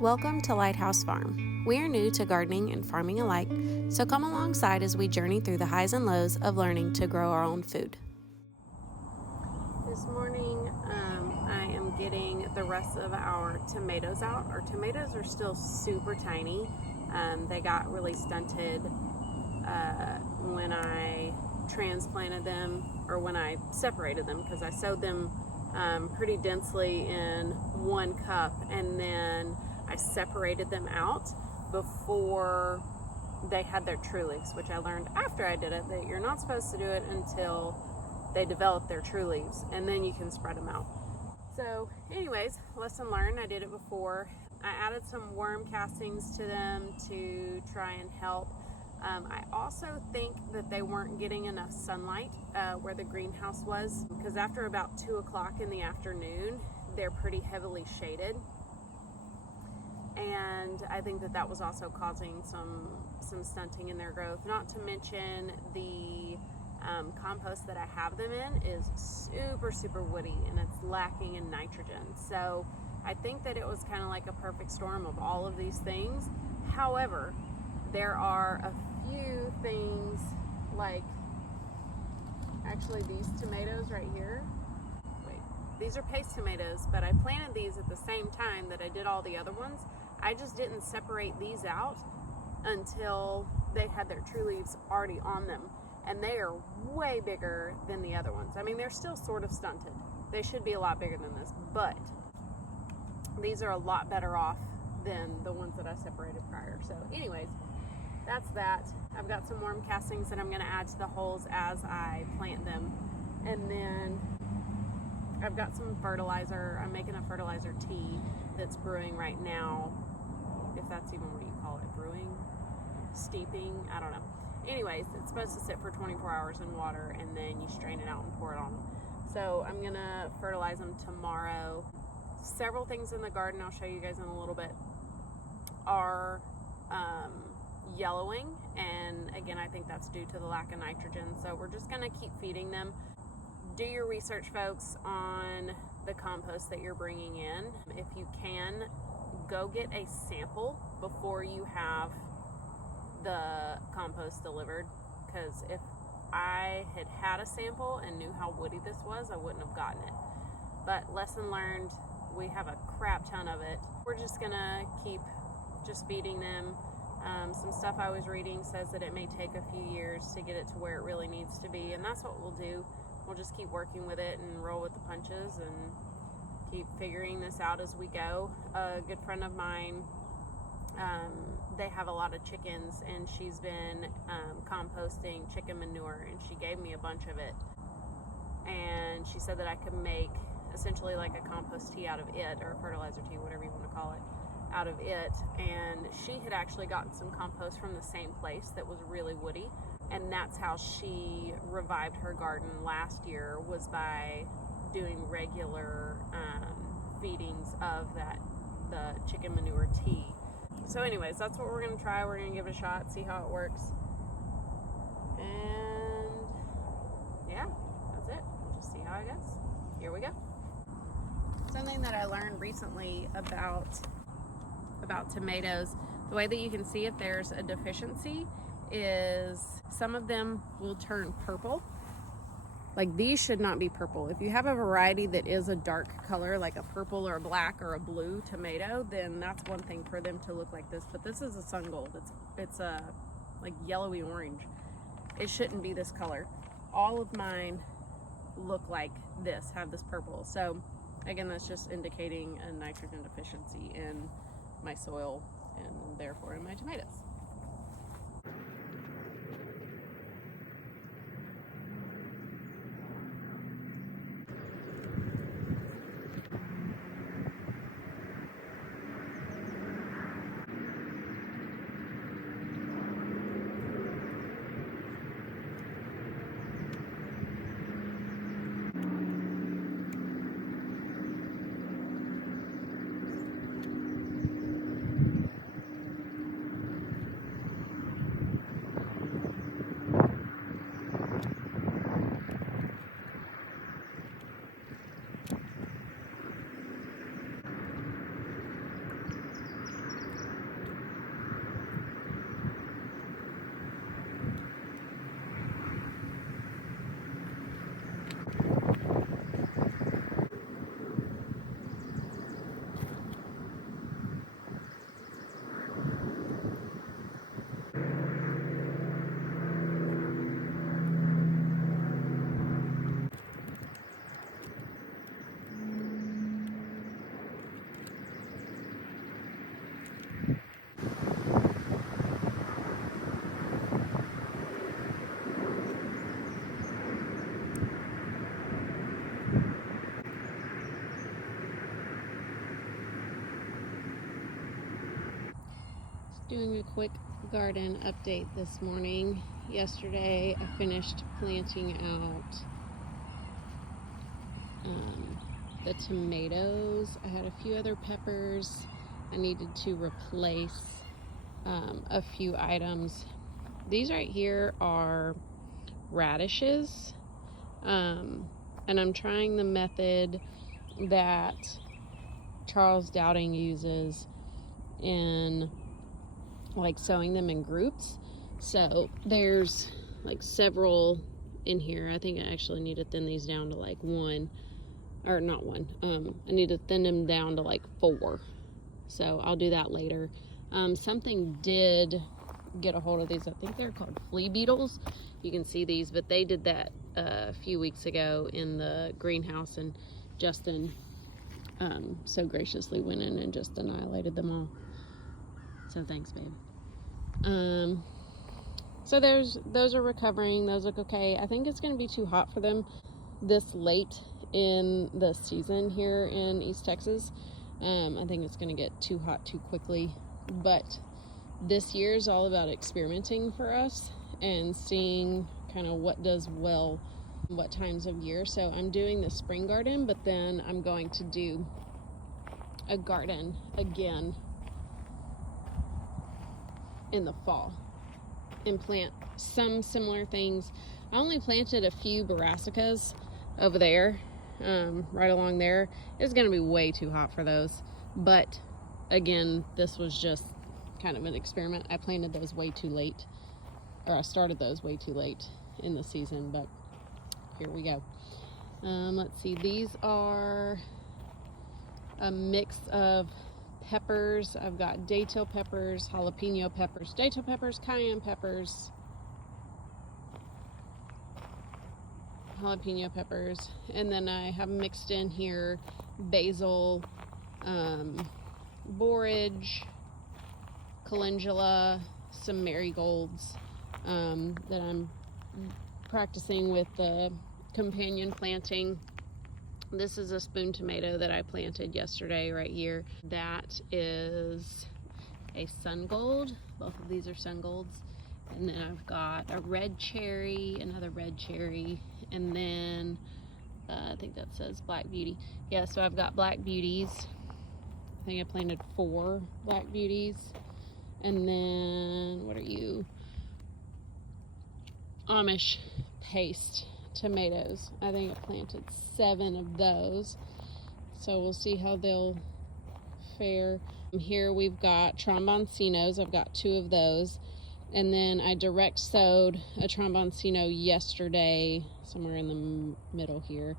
Welcome to Lighthouse Farm. We are new to gardening and farming alike, so come alongside as we journey through the highs and lows of learning to grow our own food. This morning, I am getting the rest of our tomatoes out. Our tomatoes are still super tiny. They got really stunted when I transplanted them, or when I separated them, because I sowed them pretty densely in 1 cup, and then I separated them out before they had their true leaves, which I learned after I did it that you're not supposed to do it until they develop their true leaves, and then you can spread them out. So anyways, lesson learned. I did it before. I added some worm castings to them to try and help. I also think that they weren't getting enough sunlight where the greenhouse was, because after about 2 o'clock in the afternoon, they're pretty heavily shaded. And I think that was also causing some stunting in their growth. Not to mention the compost that I have them in is super woody, and it's lacking in nitrogen. So I think that it was kind of like a perfect storm of all of these things. However, there are a few things, like actually these tomatoes right here. These are paste tomatoes, but I planted these at the same time that I did all the other ones. I just didn't separate these out until they had their true leaves already on them. And they are way bigger than the other ones. I mean, they're still sort of stunted. They should be a lot bigger than this, but these are a lot better off than the ones that I separated prior. So anyways, that's that. I've got some worm castings that I'm going to add to the holes as I plant them. And then I've got some fertilizer. I'm making a fertilizer tea that's brewing right now, if that's even what you call it, brewing, steeping, I don't know. Anyways, it's supposed to sit for 24 hours in water, and then you strain it out and pour it on them. So I'm gonna fertilize them tomorrow. Several things in the garden, I'll show you guys in a little bit, are yellowing, and again, I think that's due to the lack of nitrogen. So we're just gonna keep feeding them. Do your research, folks, on the compost that you're bringing in. If you can, go get a sample before you have the compost delivered, because if I had a sample and knew how woody this was, I wouldn't have gotten it. But lesson learned, we have a crap ton of it. We're just gonna keep just feeding them. Some stuff I was reading says that it may take a few years to get it to where it really needs to be, and that's what we'll do. We'll just keep working with it and roll with the punches and keep figuring this out as we go. A good friend of mine, they have a lot of chickens, and she's been composting chicken manure, and she gave me a bunch of it. And she said that I could make essentially like a compost tea out of it, or a fertilizer tea, whatever you want to call it, out of it. And she had actually gotten some compost from the same place that was really woody. And that's how she revived her garden last year, was by doing regular feedings of the chicken manure tea. So anyways, that's what we're going to try. We're going to give it a shot, see how it works. And yeah, that's it. We'll just see how it goes. Here we go. Something that I learned recently about tomatoes, the way that you can see if there's a deficiency is some of them will turn purple. Like these should not be purple. If you have a variety that is a dark color, like a purple or a black or a blue tomato, then that's one thing for them to look like this. But this is a sun gold. It's a like yellowy orange. It shouldn't be this color. All of mine look like this, have this purple. So again, that's just indicating a nitrogen deficiency in my soil, and therefore in my tomatoes. Doing a quick garden update this morning. Yesterday I finished planting out the tomatoes. I had a few other peppers. I needed to replace a few items. These right here are radishes, and I'm trying the method that Charles Dowding uses in like sowing them in groups. So there's like several in here. I think I actually need to thin these down to like one, or not one. I need to thin them down to like 4. So I'll do that later. Something did get a hold of these. I think they're called flea beetles. You can see these, but they did that a few weeks ago in the greenhouse, and Justin so graciously went in and just annihilated them all. So thanks, babe. So those are recovering. Those look okay. I think it's going to be too hot for them this late in the season here in East Texas. I think it's going to get too hot too quickly. But this year is all about experimenting for us and seeing kind of what does well, what times of year. So I'm doing the spring garden, but then I'm going to do a garden again in the fall and plant some similar things. I only planted a few brassicas over there, right along there. It's going to be way too hot for those, but again, this was just kind of an experiment. I planted those way too late, or I started those way too late in the season, but here we go. Let's see, these are a mix of peppers. I've got daytail peppers, jalapeno peppers, daytail peppers, cayenne peppers, jalapeno peppers, and then I have mixed in here basil, borage, calendula, some marigolds that I'm practicing with the companion planting. This is a spoon tomato that I planted yesterday right here. That is a sun gold. Both of these are sun golds. And then I've got a red cherry, another red cherry, and then I think that says black beauty. Yeah, so I've got black beauties. I think I planted 4 black beauties. And then, what are you? Amish paste tomatoes. I think I planted 7 of those, so we'll see how they'll fare. Here we've got tromboncinos. I've got 2 of those, and then I direct sowed a tromboncino yesterday somewhere in the middle here.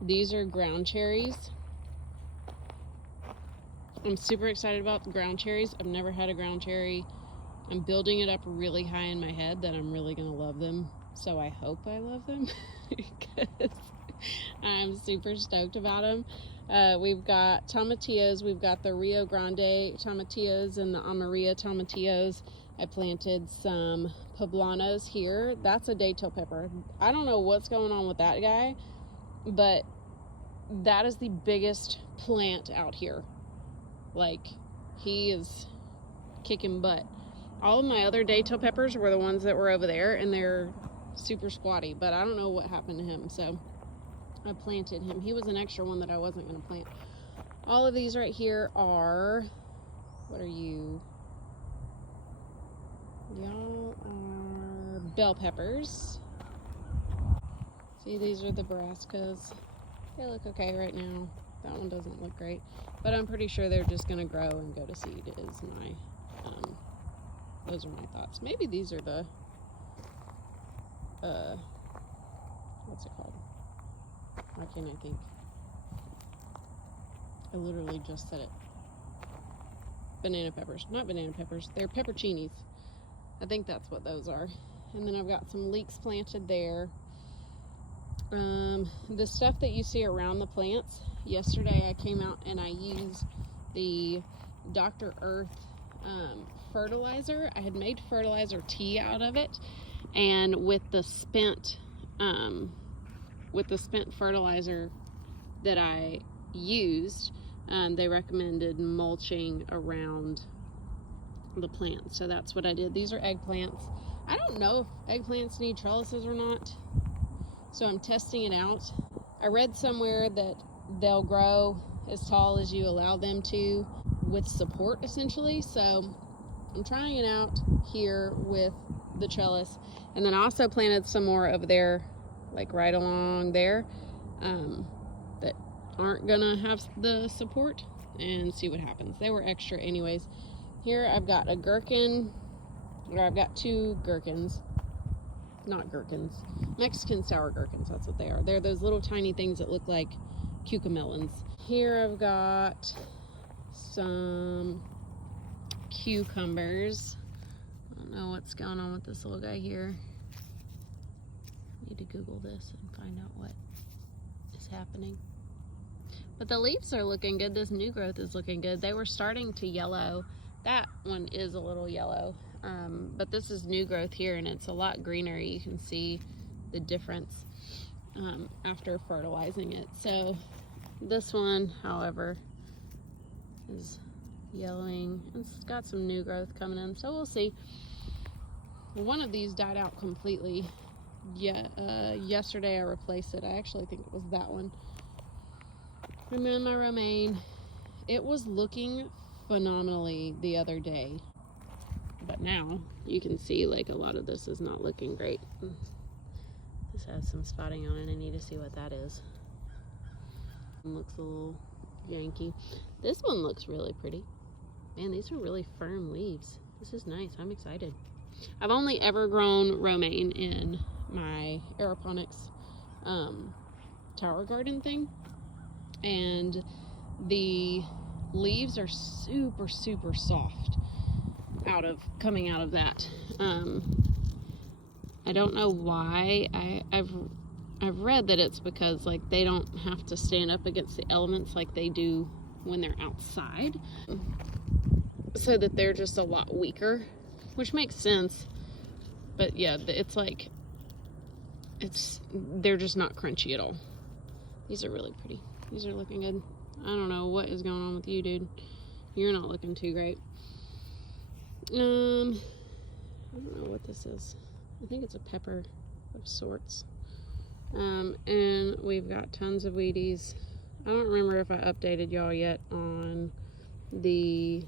These are ground cherries. I'm super excited about the ground cherries. I've never had a ground cherry. I'm building it up really high in my head that I'm really gonna love them. So I hope I love them because I'm super stoked about them. We've got tomatillos. We've got the Rio Grande tomatillos and the Amarilla tomatillos. I planted some poblanos here. That's a daytail pepper. I don't know what's going on with that guy, but that is the biggest plant out here. Like, he is kicking butt. All of my other daytail peppers were the ones that were over there, and they're super squatty, but I don't know what happened to him, so I planted him. He was an extra one that I wasn't going to plant. All of these right here are, what are you? Y'all are bell peppers. See, these are the brassicas. They look okay right now. That one doesn't look great, but I'm pretty sure they're just going to grow and go to seed is my, those are my thoughts. Maybe these are the, what's it called? Why can't I think? I literally just said it. Banana peppers. Not banana peppers. They're pepperoncinis. I think that's what those are. And then I've got some leeks planted there. The stuff that you see around the plants, yesterday I came out and I used the Dr. Earth fertilizer. I had made fertilizer tea out of it, and with the spent fertilizer that I used, they recommended mulching around the plants. So that's what I did. These are eggplants. I don't know if eggplants need trellises or not, so I'm testing it out. I read somewhere that they'll grow as tall as you allow them to with support, essentially. So I'm trying it out here with the trellis, and then I also planted some more over there, like right along there, that aren't gonna have the support, and see what happens. They were extra anyways. Here I've got a gherkin, or I've got 2 gherkins. Not gherkins, Mexican sour gherkins, that's what they are. They're those little tiny things that look like cucamelons. Here I've got some cucumbers. I don't know what's going on with this little guy here. Need to Google this and find out what is happening. But the leaves are looking good. This new growth is looking good. They were starting to yellow. That one is a little yellow, but this is new growth here, and it's a lot greener. You can see the difference after fertilizing it. So this one, however, is yellowing. It's got some new growth coming in, so we'll see. One of these died out completely. Yesterday I replaced it. I actually think it was that one. And then my romaine, it was looking phenomenally the other day, but now you can see like a lot of this is not looking great. This has some spotting on it. I need to see what that is. It looks a little janky. This one looks really pretty. Man, these are really firm leaves. This is nice. I'm excited. I've only ever grown romaine in my aeroponics tower garden thing, and the leaves are super soft coming out of that. I don't know why. I've read that it's because like they don't have to stand up against the elements like they do when they're outside, so that they're just a lot weaker, which makes sense. But yeah, it's like they're just not crunchy at all. These are really pretty. These are looking good. I don't know what is going on with you, dude. You're not looking too great. I don't know what this is. I think it's a pepper of sorts. And we've got tons of weedies. I don't remember if I updated y'all yet on the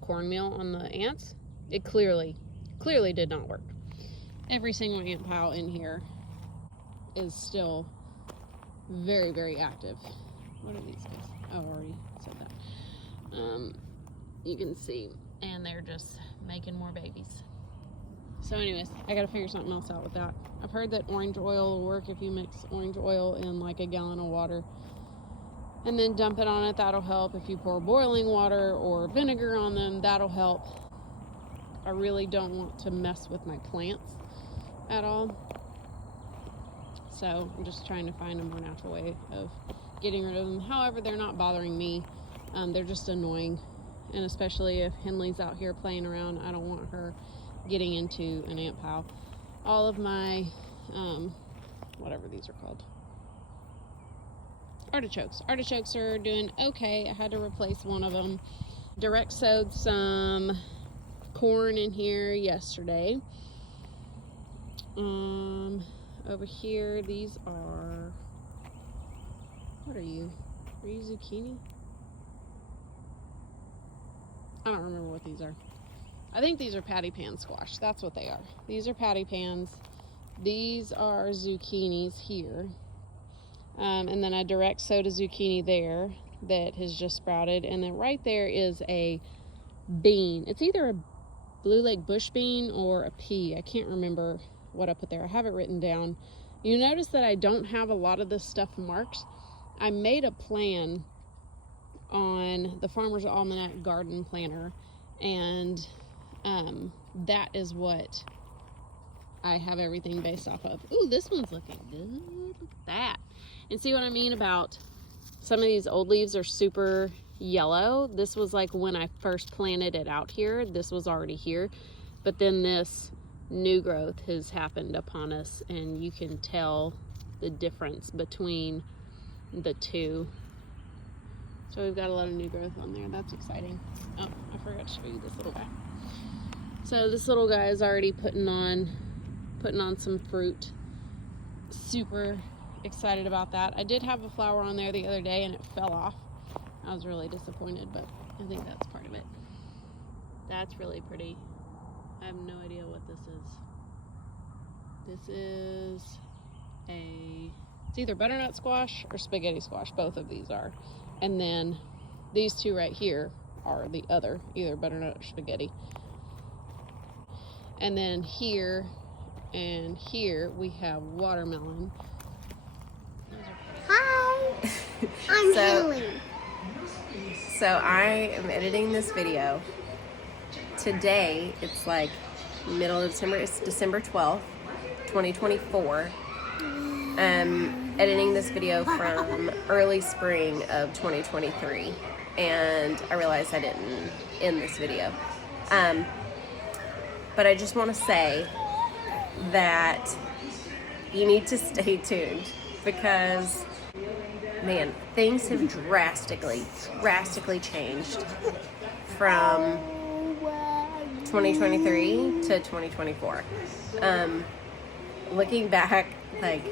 cornmeal on the ants. It clearly did not work. Every single ant pile in here is still very active. What are these guys? Oh, I already said that. You can see, and they're just making more babies. So anyways, I gotta figure something else out with that. I've heard that orange oil will work if you mix orange oil in like a gallon of water and then dump it on it. That'll help. If you pour boiling water or vinegar on them, that'll help. I really don't want to mess with my plants at all, so I'm just trying to find a more natural way of getting rid of them. However, they're not bothering me. They're just annoying, and especially if Henley's out here playing around, I don't want her getting into an ant pile. All of my whatever these are called, artichokes are doing okay. I had to replace one of them. Direct sowed some corn in here yesterday. Over here, these are, what are you zucchini? I don't remember what these are. I think these are patty pan squash. That's what they are. These are patty pans. These are zucchinis here. And then I direct sowed a zucchini there that has just sprouted. And then right there is a bean. It's either a blue lake bush bean or a pea. I can't remember what I put there. I have it written down. You notice that I don't have a lot of this stuff marked. I made a plan on the Farmer's Almanac Garden Planner, and that is what I have everything based off of. Ooh, this one's looking good. Look at that. And see what I mean about some of these old leaves are super yellow. This was like when I first planted it out here. This was already here. But then this new growth has happened upon us, and you can tell the difference between the two. So we've got a lot of new growth on there. That's exciting. Oh, I forgot to show you this little guy. So this little guy is already putting on some fruit. Super excited about that. I did have a flower on there the other day and it fell off. I was really disappointed, but I think that's part of it. That's really pretty. I have no idea what this is. This is it's either butternut squash or spaghetti squash. Both of these are. And then these two right here are the other, either butternut or spaghetti. And then here and here we have watermelon. Hi, I'm Haley. So I am editing this video. Today, it's like middle of December, it's December 12th, 2024. Editing this video from early spring of 2023. And I realized I didn't end this video. But I just want to say that you need to stay tuned because, man, things have drastically changed from 2023 to 2024. Looking back, like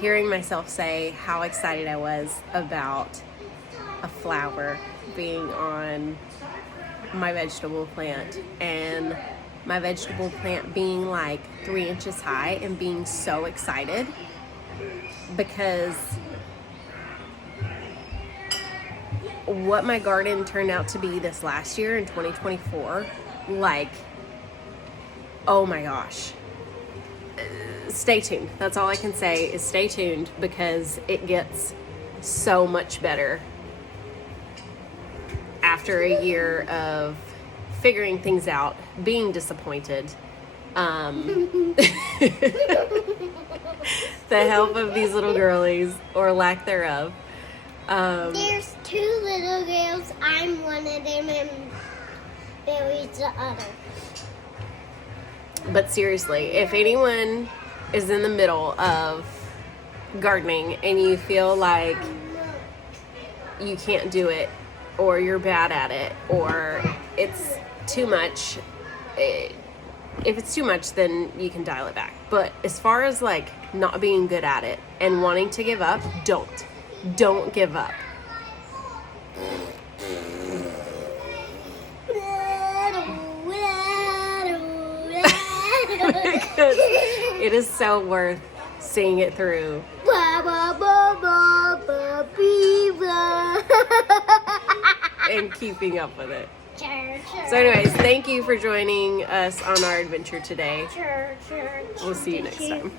hearing myself say how excited I was about a flower being on my vegetable plant and my vegetable plant being like 3 inches high and being so excited because what my garden turned out to be this last year in 2024, like, oh my gosh. Stay tuned. That's all I can say is stay tuned because it gets so much better after a year of figuring things out, being disappointed, the help of these little girlies or lack thereof. There's 2 little girls. I'm one of them and Billy's the other. But seriously, if anyone is in the middle of gardening and you feel like you can't do it or you're bad at it or it's too much, if it's too much, then you can dial it back. But as far as like not being good at it and wanting to give up, don't give up. Because it is so worth seeing it through. And keeping up with it. So anyways, thank you for joining us on our adventure today. We'll see you next time.